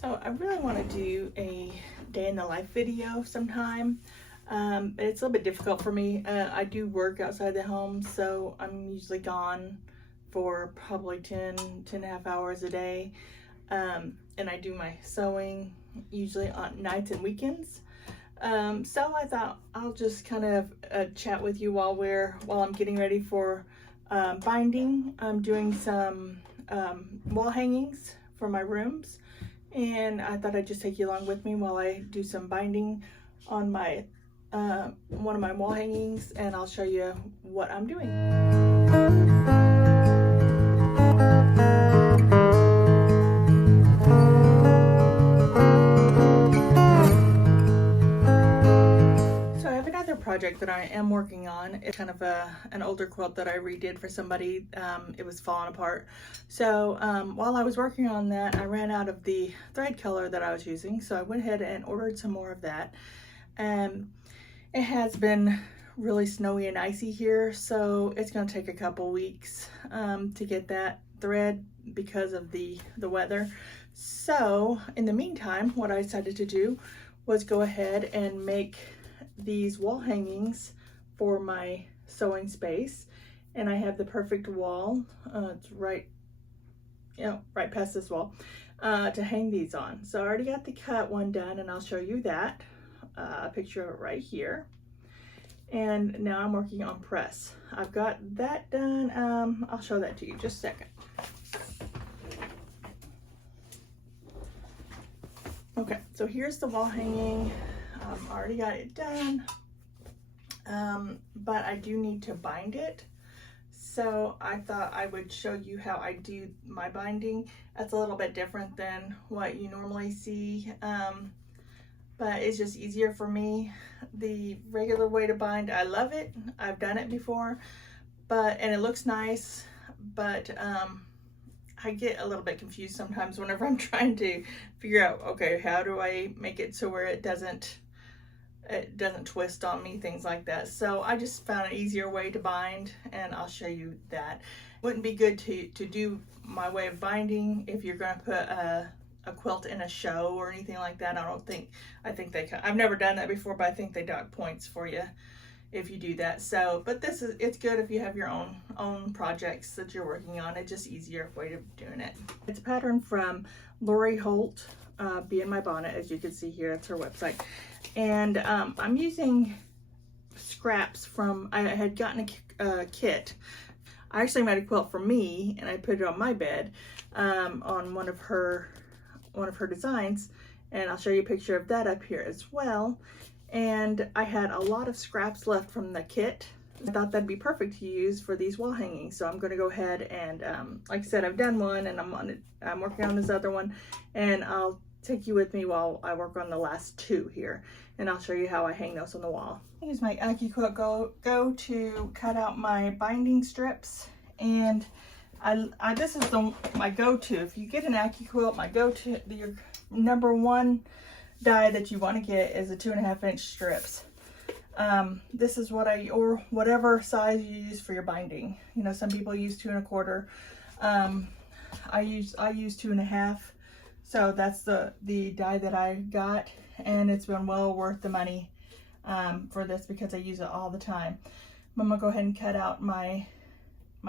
So I really want to do a day in the life video sometime. But it's a little bit difficult for me. I do work outside the home, so I'm usually gone for probably 10.5 hours a day. And I do my sewing usually on nights and weekends. So I thought I'll just kind of chat with you while I'm getting ready for binding. I'm doing some wall hangings for my rooms, and I thought I'd just take you along with me while I do some binding on my one of my wall hangings, and I'll show you what I'm doing. Project that I am working on. It's kind of an older quilt that I redid for somebody. It was falling apart. So while I was working on that, I ran out of the thread color that I was using, so I went ahead and ordered some more of that. It has been really snowy and icy here, so it's going to take a couple weeks to get that thread because of the weather. So in the meantime, what I decided to do was go ahead and make these wall hangings for my sewing space, and I have the perfect wall. It's right past this wall to hang these on. So I already got the cut one done, and I'll show you that picture of it right here. And now I'm working on press. I've got that done. I'll show that to you just a second. Okay, so here's the wall hanging. Already got it done, but I do need to bind it. So I thought I would show you how I do my binding. That's a little bit different than what you normally see, but it's just easier for me. The regular way to bind, I love it. I've done it before, and it looks nice, but I get a little bit confused sometimes whenever I'm trying to figure out, okay, how do I make it so where it doesn't twist on me, things like that. So I just found an easier way to bind, and I'll show you that. Wouldn't be good to do my way of binding if you're going to put a quilt in a show or anything like that. I think I've never done that before, but I think they dock points for you if you do that. So, but it's good if you have your own projects that you're working on. It's just easier way of doing it. It's a pattern from Lori Holt, Be in My Bonnet, as you can see here. That's her website. And I'm using scraps from, I had gotten a kit. I actually made a quilt for me, and I put it on my bed on one of her designs, and I'll show you a picture of that up here as well. And I had a lot of scraps left from the kit. I thought that'd be perfect to use for these wall hangings, so I'm going to go ahead and like I said, I've done one, and I'm working on this other one, and I'll take you with me while I work on the last two here, and I'll show you how I hang those on the wall. I use my AccuQuilt Go to cut out my binding strips, and this is my go-to. If you get an AccuQuilt, my go-to, your number one die that you want to get is the 2.5 inch strips. This is or whatever size you use for your binding. You know, some people use 2 1/4. I use 2.5. So that's the die that I got, and it's been well worth the money for this because I use it all the time. I'm gonna go ahead and cut out my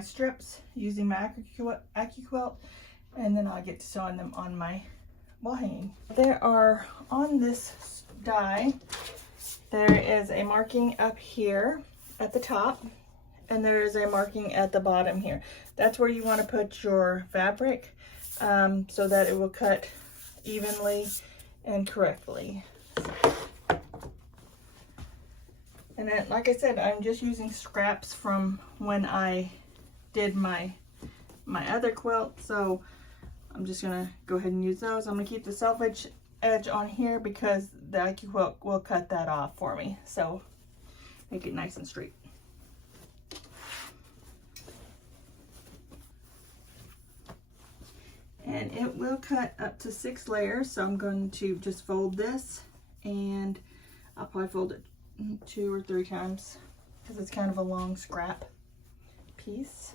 strips using my AccuQuilt, and then I'll get to sewing them on my wall hanging. There are, on this die, there is a marking up here at the top, and there is a marking at the bottom here. That's where you want to put your fabric, so that it will cut evenly and correctly. And then, like I said, I'm just using scraps from when I did my other quilt, so I'm just gonna go ahead and use those. I'm gonna keep the self edge on here because the AccuQuilt will cut that off for me, so make it nice and straight. And it will cut up to 6 layers, so I'm going to just fold this, and I'll probably fold it 2 or 3 times because it's kind of a long scrap piece.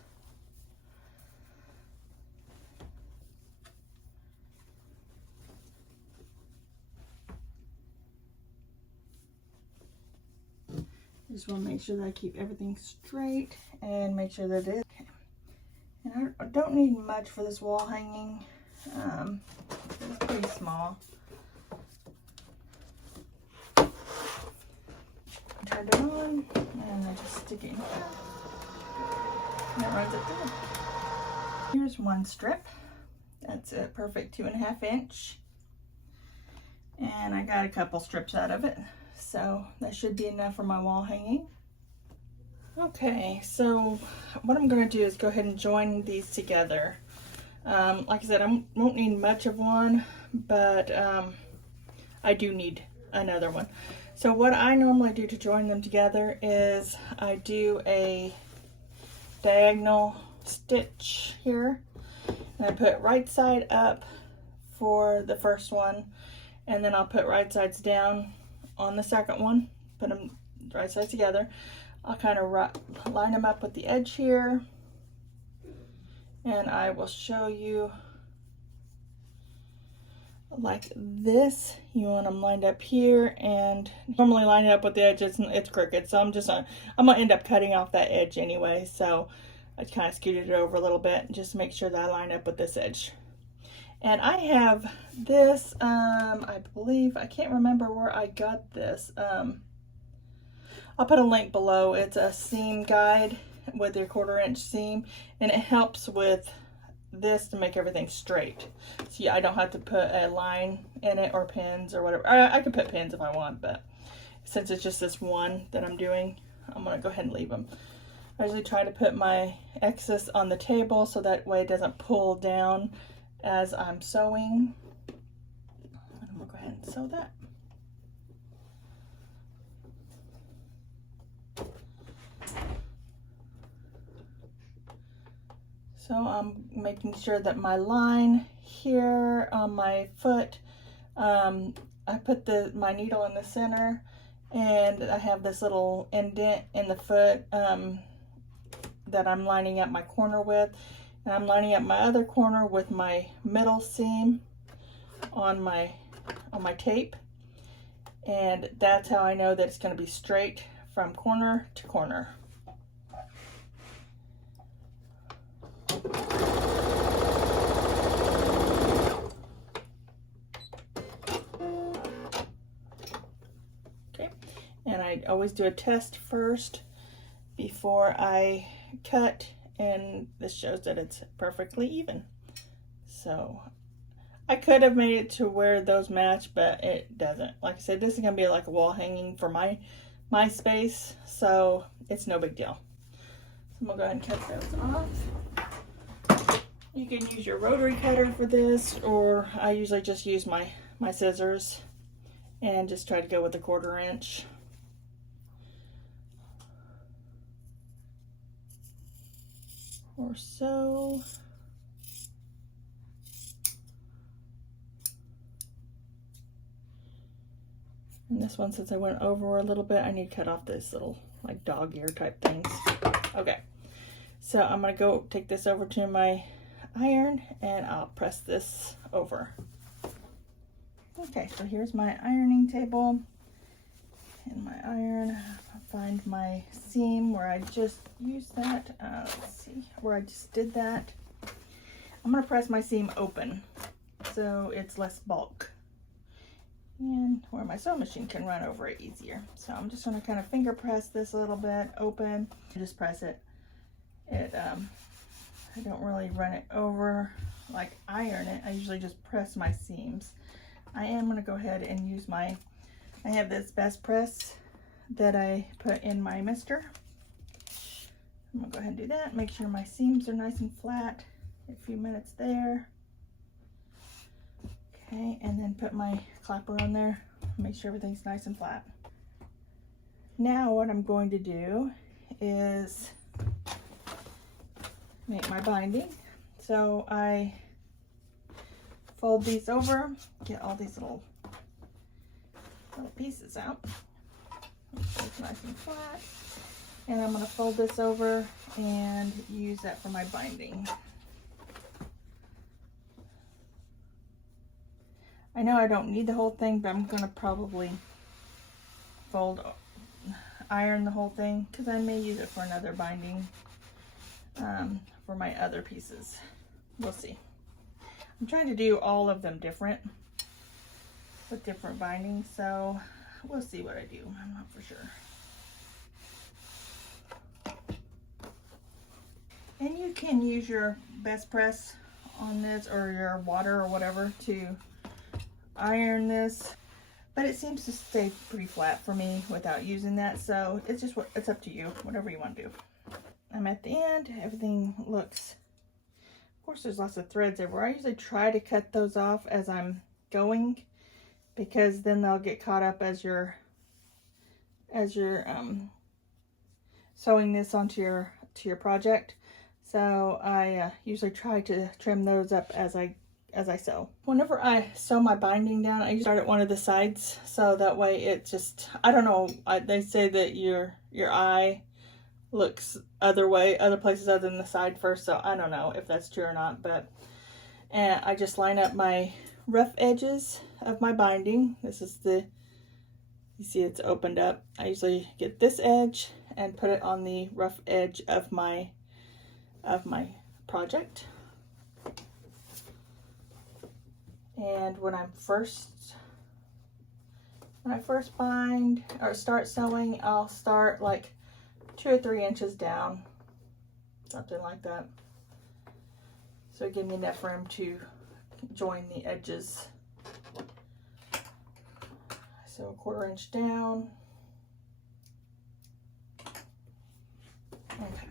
just want to make sure that I keep everything straight and make sure that it is. Okay. And I don't need much for this wall hanging. It's pretty small. Turn it on and I just stick it in here. And it runs it through. Here's one strip. That's a perfect 2.5 inch. And I got a couple strips out of it. So that should be enough for my wall hanging. Okay, so what I'm going to do is go ahead and join these together. Like I said, I won't need much of one, but I do need another one. So what I normally do to join them together is I do a diagonal stitch here, and I put right side up for the first one, and then I'll put right sides down on the second one, put them right sides together. I'll kind of line them up with the edge here, and I will show you like this. You want them lined up here, and normally line it up with the edge, it's crooked, so I'm gonna end up cutting off that edge anyway, so I kind of scooted it over a little bit just to make sure that I line up with this edge. And I have this, I believe, I can't remember where I got this. I'll put a link below. It's a seam guide with your 1/4 inch seam, and it helps with this to make everything straight. So yeah, I don't have to put a line in it or pins or whatever. I could put pins if I want, but since it's just this one that I'm doing, I'm gonna go ahead and leave them. I usually try to put my excess on the table so that way it doesn't pull down as I'm sewing. And I'm gonna go ahead and sew that. So I'm making sure that my line here on my foot, I put my needle in the center, and I have this little indent in the foot that I'm lining up my corner with, and I'm lining up my other corner with my middle seam on my tape, and that's how I know that it's going to be straight from corner to corner. Okay, and I always do a test first before I cut, and this shows that it's perfectly even. So I could have made it to where those match, but it doesn't. Like I said, this is gonna be like a wall hanging for my space, so it's no big deal. So I'm gonna go ahead and cut those off. You can use your rotary cutter for this, or I usually just use my scissors and just try to go with a 1/4 inch. Or so. And this one, since I went over a little bit, I need to cut off this little like dog ear type things. Okay, so I'm gonna go take this over to my iron and I'll press this over. Okay, so here's my ironing table and my iron. I'll find my seam where I just used that. Let's see, where I just did that. I'm gonna press my seam open so it's less bulk, and where my sewing machine can run over it easier. So I'm just gonna kind of finger press this a little bit open. Just press it. I don't really run it over like iron it. I usually just press my seams. I am gonna go ahead and use I have this Best Press that I put in my mister. I'm gonna go ahead and do that. Make sure my seams are nice and flat. A few minutes there. Okay, and then put my clapper on there. Make sure everything's nice and flat. Now what I'm going to do is make my binding. So I fold these over, get all these little pieces out. It's nice and flat. And I'm going to fold this over and use that for my binding. I know I don't need the whole thing, but I'm going to probably fold iron the whole thing because I may use it for another binding for my other pieces. We'll see. I'm trying to do all of them different with different bindings, so we'll see what I do. I'm not for sure. And you can use your best press on this or your water or whatever to iron this, but it seems to stay pretty flat for me without using that, so it's just it's up to you, whatever you want to do. I'm at the end. Everything looks, of course there's lots of threads everywhere. I usually try to cut those off as I'm going because then they'll get caught up as you're sewing this onto your project. So I usually try to trim those up as I sew. Whenever I sew my binding down, I usually start at one of the sides, so that way it just, I don't know, they say that your eye looks other places other than the side first, so I don't know if that's true or not, but and I just line up my rough edges of my binding. This is you see it's opened up. I usually get this edge and put it on the rough edge of my project. And when I first bind or start sewing, I'll start like 2 or 3 inches down, something like that. So it gives me enough room to join the edges. So 1/4 inch down. Okay.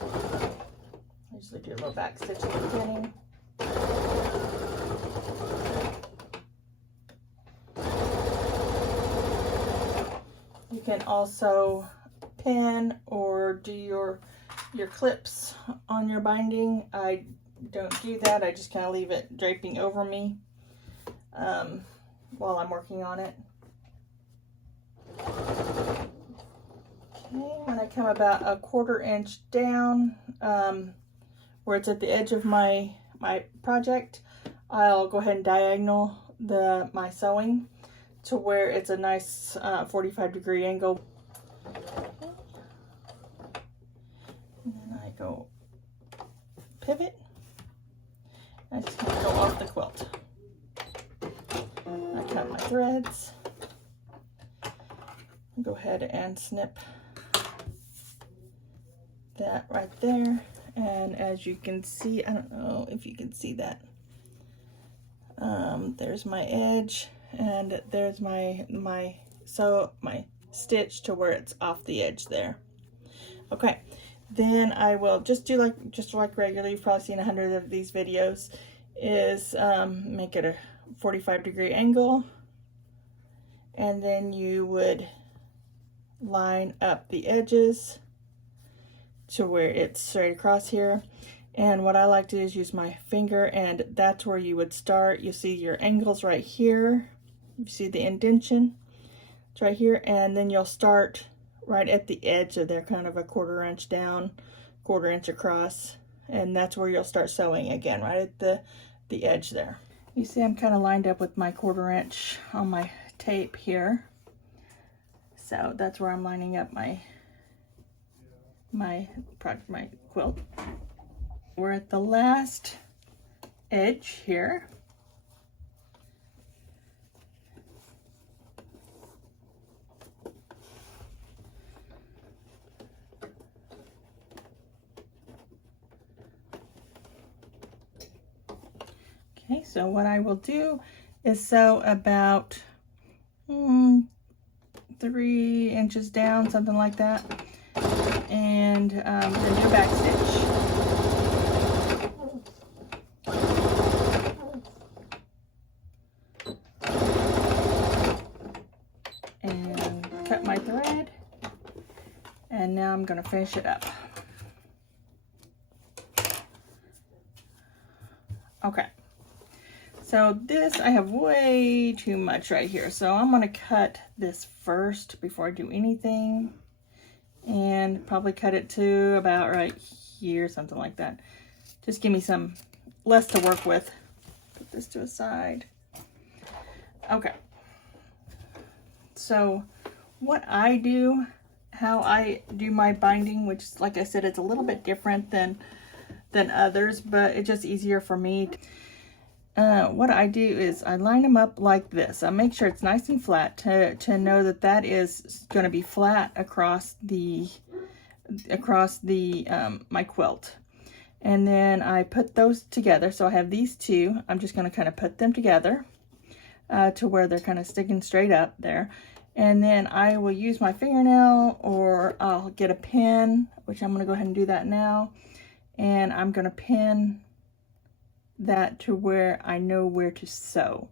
I usually do a little back stitch at the beginning. You can also pin or do your clips on your binding. I don't do that. I just kind of leave it draping over me while I'm working on it. Okay, when I come about 1/4 inch down, where it's at the edge of my project, I'll go ahead and diagonal my sewing to where it's a nice 45-degree angle. And then I go pivot. I just kind of go off the quilt. I cut my threads. Go ahead and snip that right there. And as you can see, I don't know if you can see that. There's my edge, and there's my stitch to where it's off the edge there. Okay, then I will just do like regular. You've probably seen 100 of these videos. Is make it a 45-degree angle, and then you would line up the edges to where it's straight across here. And what I like to do is use my finger, and that's where you would start. You see your angles right here. You see the indentation? It's right here, and then you'll start right at the edge of there, kind of a 1/4 inch down, 1/4 inch across, and that's where you'll start sewing again, right at the edge there. You see I'm kind of lined up with my 1/4 inch on my tape here. So that's where I'm lining up my quilt. We're at the last edge here. Okay, so what I will do is sew about 3 inches down, something like that, and then do a back stitch. And cut my thread, and now I'm going to finish it up. Okay. So this, I have way too much right here. So I'm going to cut this first before I do anything. And probably cut it to about right here, something like that. Just give me some less to work with. Put this to a side. Okay. So what I do, how I do my binding, which like I said, it's a little bit different than others, but it's just easier for me. What I do is I line them up like this. I make sure it's nice and flat to know that that is going to be flat across the my quilt. And then I put those together. So I have these two. I'm just going to kind of put them together to where they're kind of sticking straight up there. And then I will use my fingernail, or I'll get a pin, which I'm going to go ahead and do that now. And I'm going to pin that to where I know where to sew.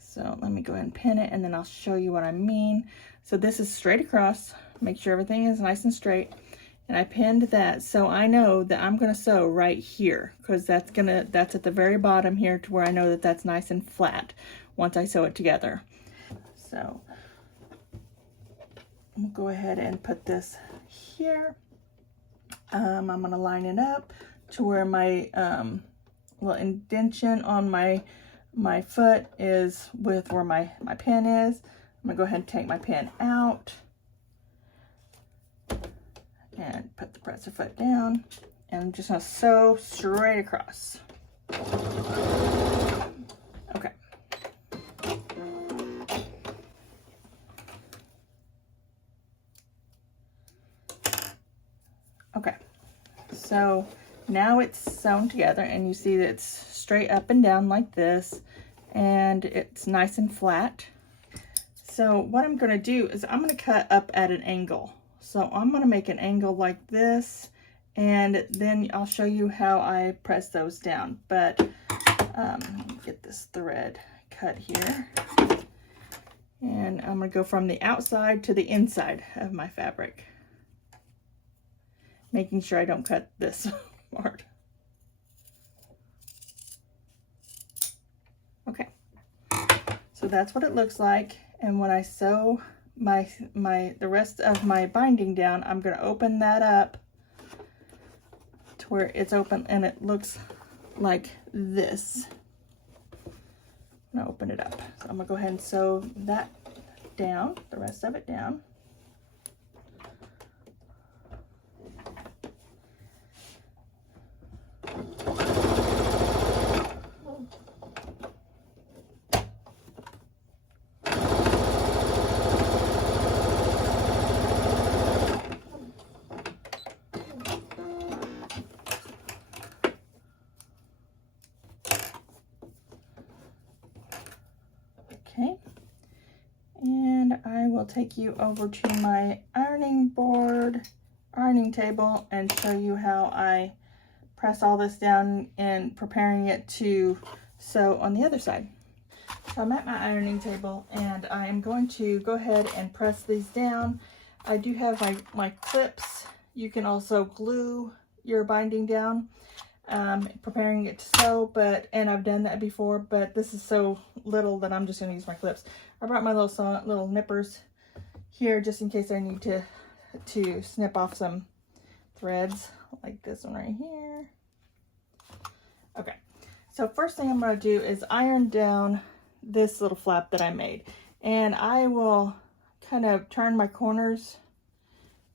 So let me go ahead and pin it, and then I'll show you what I mean. So this is straight across. Make sure everything is nice and straight. And I pinned that, so I know that I'm going to sew right here, because that's at the very bottom here, to where I know that that's nice and flat once I sew it together. So we'll go ahead and put this here. I'm going to line it up to where my little indentation on my foot is with where my pin is. I'm going to go ahead and take my pin out and put the presser foot down, and I'm just going to sew straight across. Okay. Okay, so now it's sewn together, and you see that it's straight up and down like this, and it's nice and flat. So what I'm going to do is I'm going to cut up at an angle. So I'm going to make an angle like this, and then I'll show you how I press those down. But get this thread cut here, and I'm going to go from the outside to the inside of my fabric, making sure I don't cut this part. Okay, so that's what it looks like. And when I sew the rest of my binding down, I'm going to open that up to where it's open and it looks like this. I'm going to open it up. So I'm going to go ahead and sew that down, the rest of it down. Okay, and I will take you over to my ironing table, and show you how I press all this down and preparing it to sew on the other side. So I'm at my ironing table, and I am going to go ahead and press these down. I do have my clips. You can also glue your binding down. Preparing it to sew, and I've done that before, but this is so little that I'm just going to use my clips. I brought my little nippers here just in case I need to snip off some threads, like this one right here. Okay, so first thing I'm going to do is iron down this little flap that I made, and I will kind of turn my corners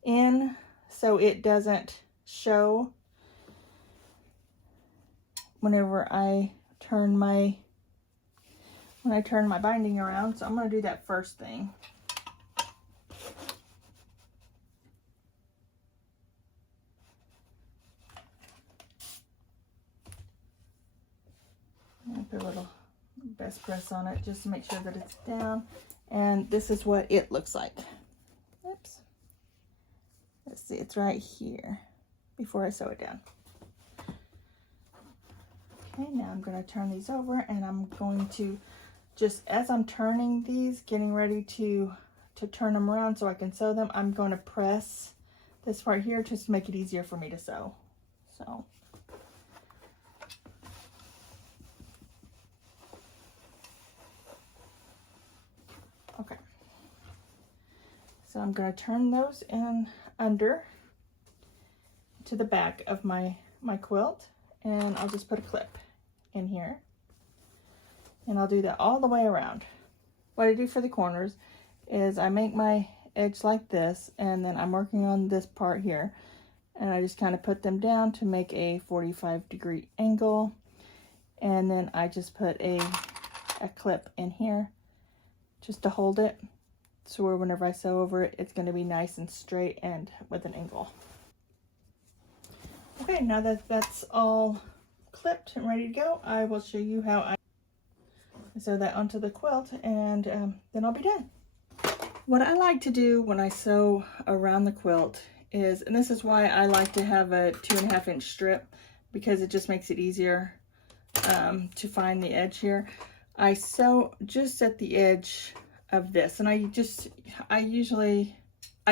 in so it doesn't show whenever I turn my binding around. So I'm going to do that first thing. And put a little best press on it just to make sure that it's down. And this is what it looks like. Oops. Let's see, it's right here before I sew it down. Okay, now I'm going to turn these over, and I'm going to, just as I'm turning these, getting ready to turn them around so I can sew them, I'm going to press this part here just to make it easier for me to sew. So, okay. So I'm going to turn those in under to the back of my quilt, and I'll just put a clip in here, and I'll do that all the way around. what I do for the corners is I make my edge like this, and then I'm working on this part here, and I just kind of put them down to make a 45-degree angle, and then I just put a clip in here just to hold it, so where whenever I sew over it, it's going to be nice and straight and with an angle. Okay, now that that's all clipped and ready to go, I will show you how I sew that onto the quilt, and then I'll be done. What I like to do when I sew around the quilt is, and this is why I like to have a 2.5 inch strip, because it just makes it easier to find the edge here. I sew just at the edge of this, and I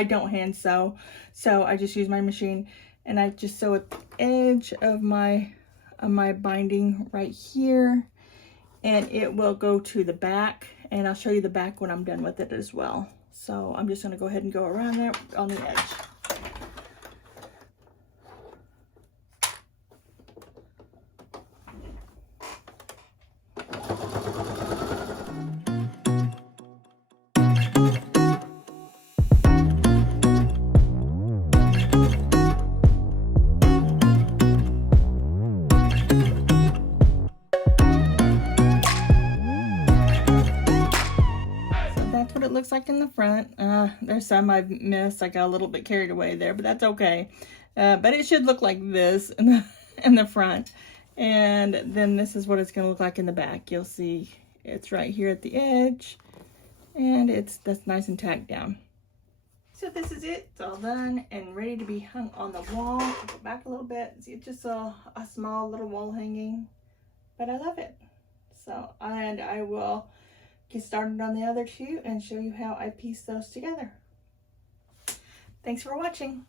don't hand sew, so I just use my machine, and I just sew at the edge of my binding right here, and it will go to the back, and I'll show you the back when I'm done with it as well. So I'm just going to go ahead and go around there on the edge. That's what it looks like in the front. There's some I've missed. I got a little bit carried away there, but that's okay. But it should look like this in the front. And then this is what it's going to look like in the back. You'll see it's right here at the edge, and that's nice and tacked down. So this is it. It's all done and ready to be hung on the wall. Go back a little bit. See, it's just a small little wall hanging, but I love it. So, and I will get started on the other two and show you how I piece those together. Thanks for watching.